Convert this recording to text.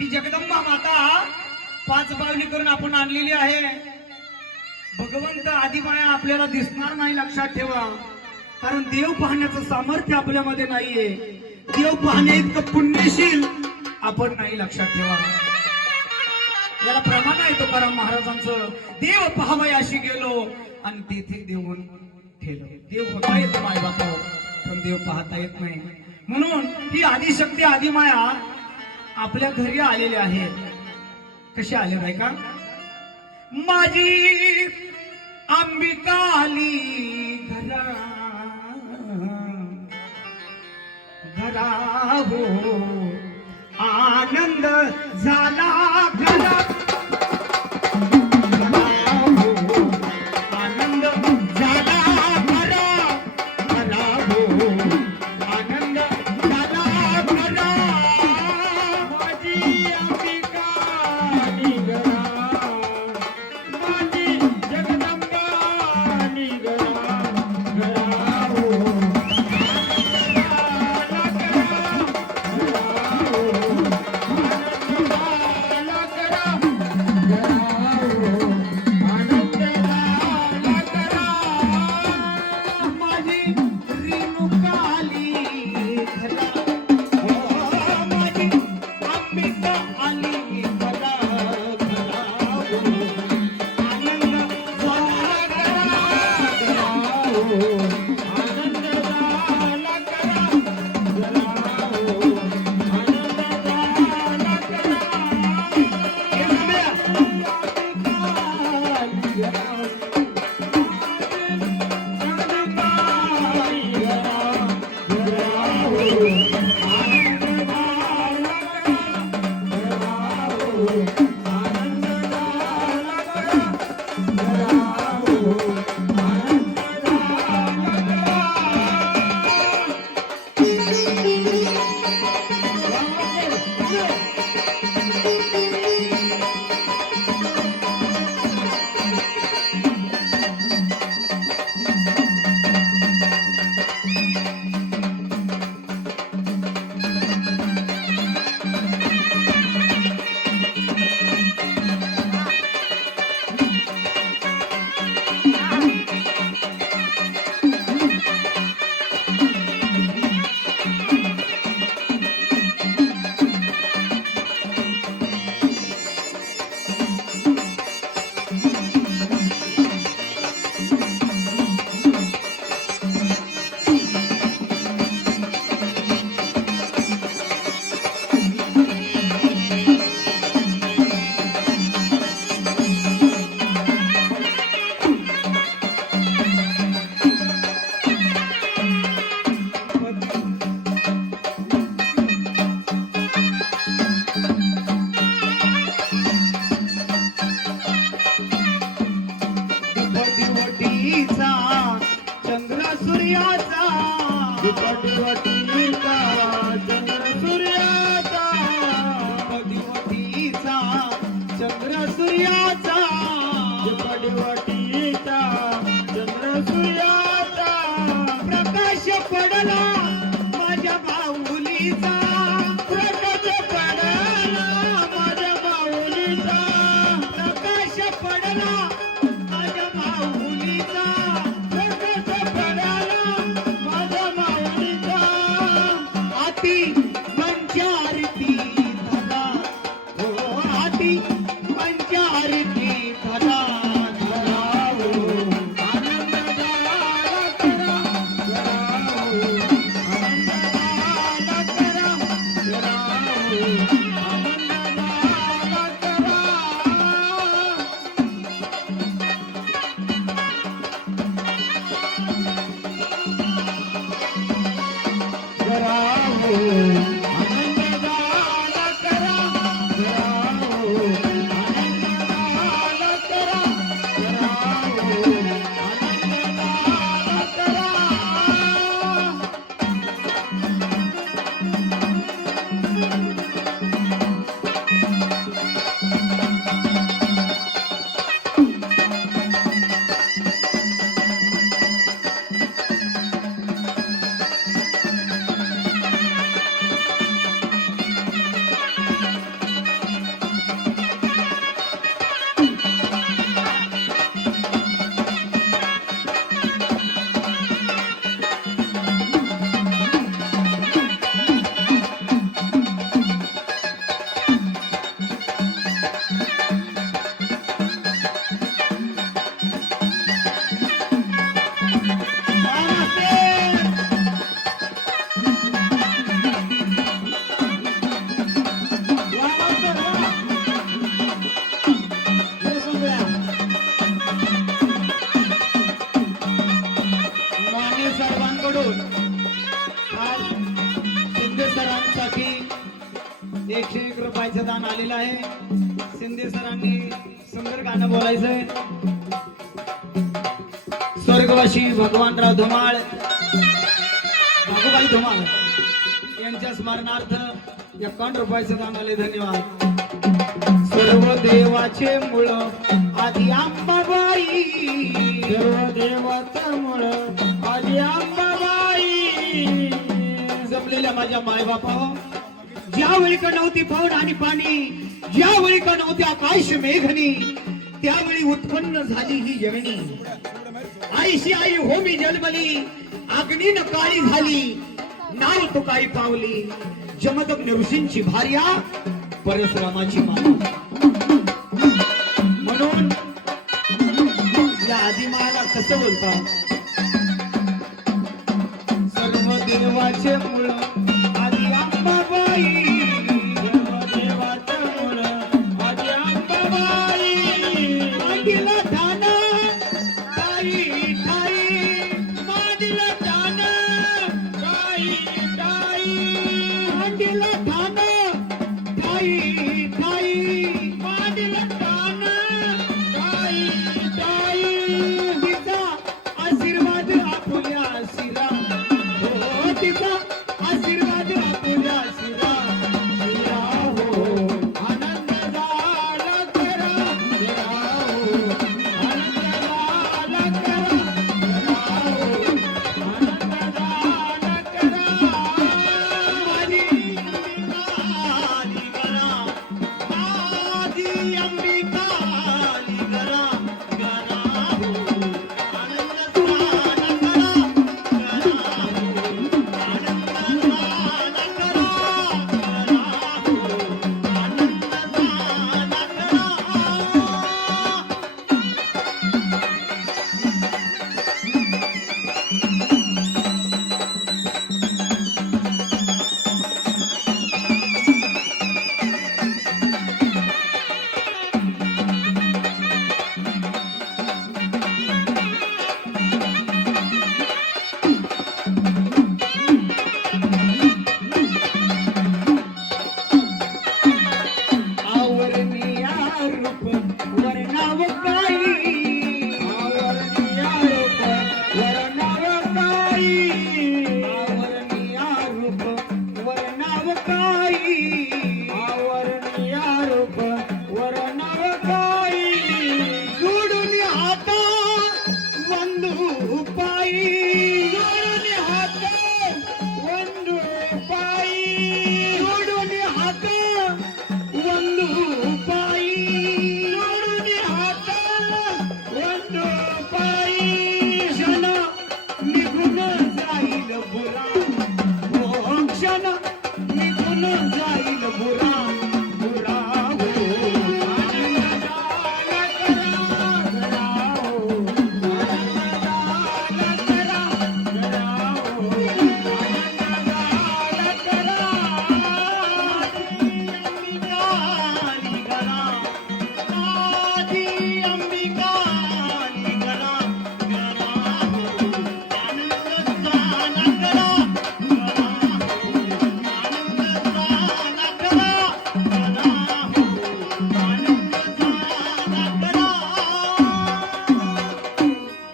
ही जगदंबा माता पाच बावली करून आपण आणलेली आहे. भगवंत आदिमाया आपल्याला दिसणार नाही, लक्षात ठेवा. कारण देव पाहण्याचं सामर्थ्य आपल्यामध्ये नाहीये. देव पाहण्या इतकं पुण्यशील आपण नाही, लक्षात ठेवा. याला प्रमाण आहे तुकाराम महाराजांचं. देव पाहावयाशी गेलो आणि तेथे देऊन ठेलो. देव होता येतो माय बापा, पण देव पाहता येत नाही. म्हणून ही आदिशक्ती आदिमाया आपल्या घरी आलेली आहे. कशी आले बाय का? माझी अंबिका आली घरा घरा हो, आनंद झाला घरा. कडून आज शिंदे सरांसाठी 101 रुपयाचं दान आलेलं आहे. शिंदे सरांनी सुंदर गाणं बोलायचंय. स्वर्गवासी भगवानराव धुमाळ, भागोबाई धुमाळ यांच्या स्मरणार्थ 51 रुपयाचं दान आले. धन्यवाद. सर्व देवाचे मूळ आदी अंबाबाई, सर्व देवाचं मूळ आदी अंबाबाई. जमलेल्या माझ्या मायबापा, ज्यावेळी का नव्हती पवन आणि पाणी, ज्यावेळी का नव्हती आकाश मेघनी, त्यावेळी उत्पन्न झाली ही जमिनी. आईशी आई हो मी जन्मली, अग्नीन काळी झाली, नाव तो काही पावली. जमदग्न ऋषींची भार्या, परशुरामाची माता. म्हणून या आदिमाला कसं बोलतात? सर्व देवाचे